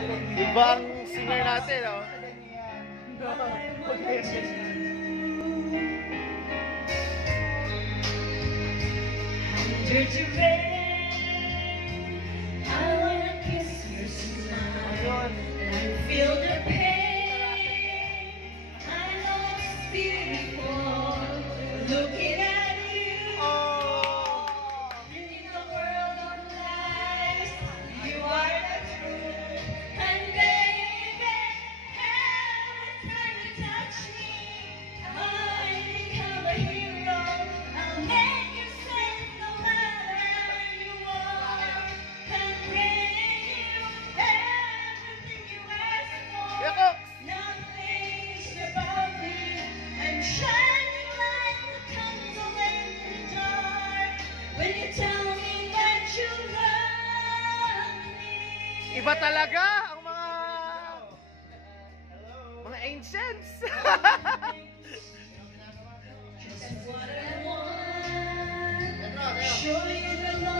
Ibang singer natin, oh. Under the rain, I wanna kiss your smile and feel the pain. I know it's beautiful looking at you. And in a world of lies, you are the truth. And baby, every time you touch me, I become a hero. I'll make you safe no matter where you are, and bring you everything you ask for. Nothing's above me, and shining like a candle in the dark. When you tell me that you love me. Iba talaga ang mga ancients. Just what I want. Show you the love.